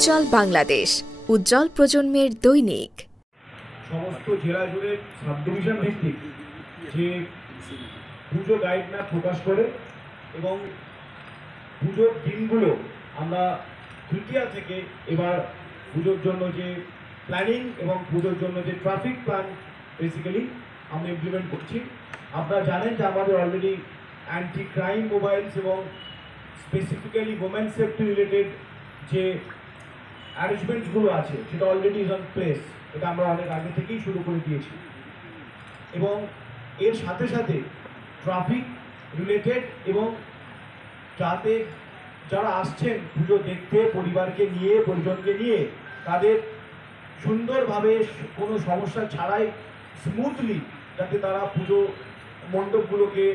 উজ্জ্বল বাংলাদেশ, উজ্জ্বল প্রজন্মের দৈনিক। সমস্ত জেলা জুড়ে সাব ডিভিশন ভিত্তিক যে পুজো গাইড ম্যাপ প্রকাশ করে এবং পুজোর দিনগুলো আমরা তৃতীয়া থেকে এবার পুজোর জন্য যে প্ল্যানিং এবং পুজোর জন্য যে ট্রাফিক প্ল্যান বেসিক্যালি আমরা ইমপ্লিমেন্ট করছি। আপনারা জানেন যে আমাদের অলরেডি অ্যান্টি ক্রাইম মোবাইলস এবং স্পেসিফিক্যালি ওমেন সেফটি রিলেটেড যে অ্যারেঞ্জমেন্টসগুলো আছে সেটা অলরেডি ইজ অন প্লেস। এটা আমরা অনেক আগে থেকেই শুরু করে দিয়েছি এবং এর সাথে সাথে ট্রাফিক রিলেটেড এবং যাতে যারা আসছেন পুজো দেখতে পরিবারকে নিয়ে পরিজনকে নিয়ে তাদের সুন্দরভাবে কোনো সমস্যা ছাড়াই স্মুথলি যাতে তারা পুজো মণ্ডপগুলোকে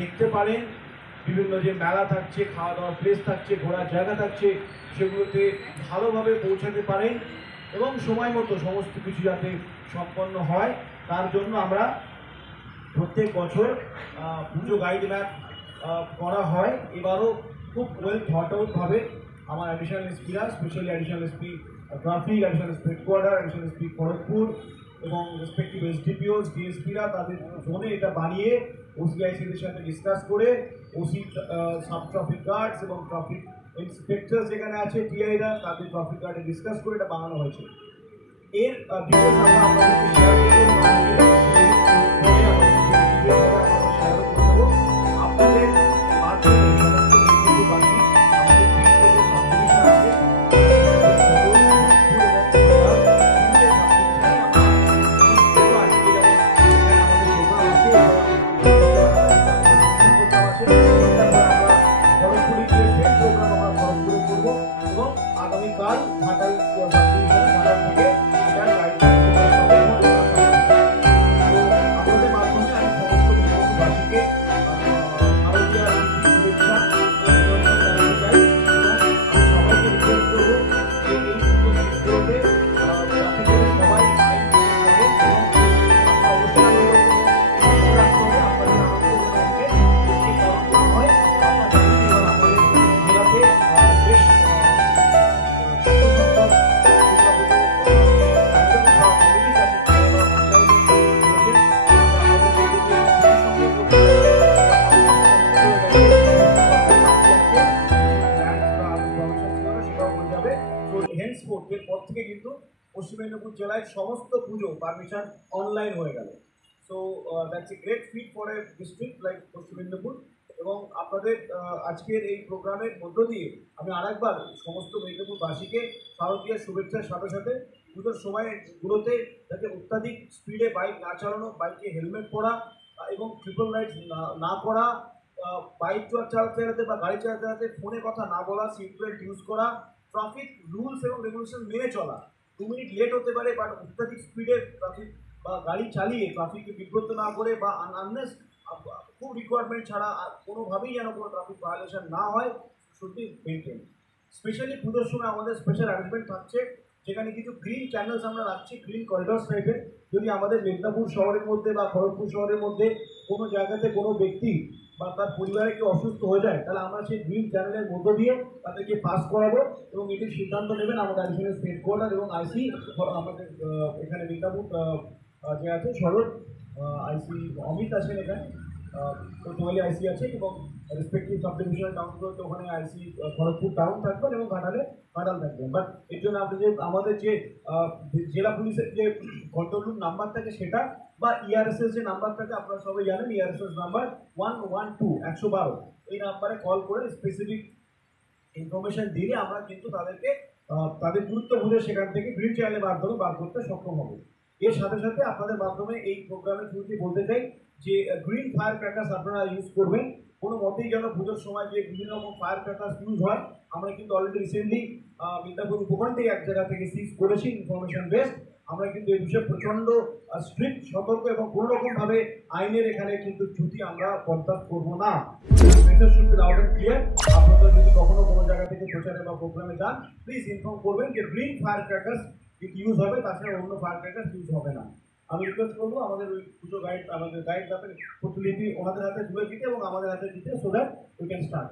দেখতে পারেন। বিভিন্ন যে মেলা থাকছে, খাওয়া দাওয়ার প্লেস থাকছে, ঘোরার জায়গা থাকছে, সেগুলোতে ভালোভাবে পৌঁছাতে পারেন এবং সময় মতো সমস্ত কিছু যাতে সম্পন্ন হয় তার জন্য আমরা প্রত্যেক বছর পুজো গাইড ম্যাপ করা হয়। এবারও খুব ওয়েল থট আউটভাবে আমার অ্যাডিশনাল এসপিরা, specially additional SP traffic, additional SP headquarter, additional SP Kharagpur এবং রেসপেক্টিভ এসডিপিওস, ডিএসপিরা তাদের জোনে এটা বানিয়ে ওসিআইসিদের সাথে ডিসকাস করে ওসি, সাব ট্রাফিক গার্ডস এবং ট্রাফিক ইন্সপেক্টর যেখানে আছে টিআইরা তাদের ট্রাফিক গার্ডে ডিসকাস করে এটা বানানো হয়েছে। এর ডিটেলস আমরা আপনাদেরকে শেয়ার করব। আপনাদের মাধ্যমে আগামীকাল ঘাটাল থেকে আপনাদের মাধ্যমে আমি সমস্ত বিশ্ববাসীকে শারদীয়ার শুভেচ্ছা জানাতে চাই এবং সবাইকে রিকোয়েস্ট করবো যে এই দিনগুলোতে যাতে করে সবাই আইন মেনে চলে এবং অবশ্যই রাখতে হবে আপনাদের আনন্দকে যদি কম না হয় আপনাদের জেলাতে বেশ পর থেকে কিন্তু পশ্চিম মেদিনীপুর জেলায় সমস্ত পুজো পারমিশন অনলাইন হয়ে গেল। So that's a great fit for a district like Paschim Medinipur. এবং আপনাদের আজকের এই প্রোগ্রামের মধ্য দিয়ে আমি আরেকবার সমস্ত মেদিনীপুরবাসীকে শারদীয়ার শুভেচ্ছার সাথে সাথে পুজোর সময়গুলোতে যাতে অত্যাধিক স্পিডে বাইক না চালানো, বাইকে হেলমেট পরা এবং ট্রিপল রাইড না করা, বাইক চালাতে বা গাড়ি চালাতে ফোনে কথা না বলা, সিট বেল্ট ইউজ করা, ট্রাফিক রুলস এবং রেগুলেশন মেনে চলা। 2 মিনিট লেট হতে পারে বাট অত্যাধিক স্পিডে ট্রাফিক বা গাড়ি চালিয়ে ট্রাফিককে বিব্রত না করে বা আননেস খুব রিকোয়ারমেন্ট ছাড়া কোনোভাবেই যেন কোনো ট্রাফিক ভায়োলেশন না হয় শুড বি মেনটেন। স্পেশালি পুজোর সময় আমাদের স্পেশাল অ্যারেঞ্জমেন্ট থাকছে যেখানে কিছু গ্রিন চ্যানেলস আমরা রাখছি, গ্রিন করিডোরস টাইপের। যদি আমাদের মেদিনীপুর শহরের মধ্যে বা খড়গপুর শহরের মধ্যে কোনো জায়গাতে কোনো ব্যক্তি বা তার পরিবারে কেউ অসুস্থ হয়ে যায় তাহলে আমরা সেই গ্রিন চ্যানেলের মধ্য দিয়ে তাদেরকে পাস করাবো এবং এটির সিদ্ধান্ত নেবেন আমাদের অ্যাডিশনাল স্টেট কোয়ার্টার এবং আইসি। আমাদের এখানে মেদিনীপুর যে আছে শরৎ আইসি অমিত আছেন, এখানে কোতোয়ালি আইসি আছে এবং রেসপেক্টিভ সাব ডিভিশনাল টাউনগুলোতে ওখানে আইসি খড়গপুর টাউন থাকবেন এবং ঘাটাল থাকবেন। বাট এর জন্য আপনি যে আমাদের যে জেলা পুলিশের যে কন্ট্রোল রুম নাম্বার থাকে সেটা বা ইআরএসএস যে নাম্বার থাকে আপনারা সবাই জানেন, ইআরএসএস নাম্বার 112 এই নাম্বারে কল করে স্পেসিফিক ইনফরমেশন দিলে আমরা কিন্তু তাদেরকে তাদের গুরুত্ব বুঝে সেখান থেকে গ্রিন চ্যানেলের মাধ্যমে বার করতে সক্ষম হবে। এর সাথে সাথে আপনাদের মাধ্যমে এই প্রোগ্রামের শুরুতে বলতে চাই যে গ্রিন ফায়ার ক্র্যাকার্স আপনারা ইউজ করবেন। কোনো মতেই যেন পুজোর সময় যে বিভিন্ন রকম ফায়ার ক্র্যাকার্স ইউজ হয় আমরা কিন্তু অলরেডি রিসেন্টলি মেদিনীপুর উপকণ্ঠে এক জায়গা থেকে সিজ করেছি ইনফরমেশন বেসড। আমরা কিন্তু এই বিষয়ে প্রচণ্ড স্ট্রিক্ট, সতর্ক এবং কোনো রকমভাবে আইনের এখানে কিন্তু চ্যুতি আমরা বরদাস্ত করবো না। Message should be loud and clear. আপনারা যদি কখনো কোনো জায়গা থেকে প্রচারে বা প্রোগ্রামে যান প্লিজ ইনফর্ম করবেন যে গ্রিন ফায়ার ক্র্যাকার্স ইউজ হবে, তাছাড়া অন্য ফায়ার ক্র্যাকার্স ইউজ হবে না। আমি রিকোয়েস্ট করবো আমাদের ওই পুজো গাইড, আমাদের গাইড প্রতিলিপি ওনাদের হাতে তুলে দিতে এবং আমাদের হাতে দিতে, so that we can start.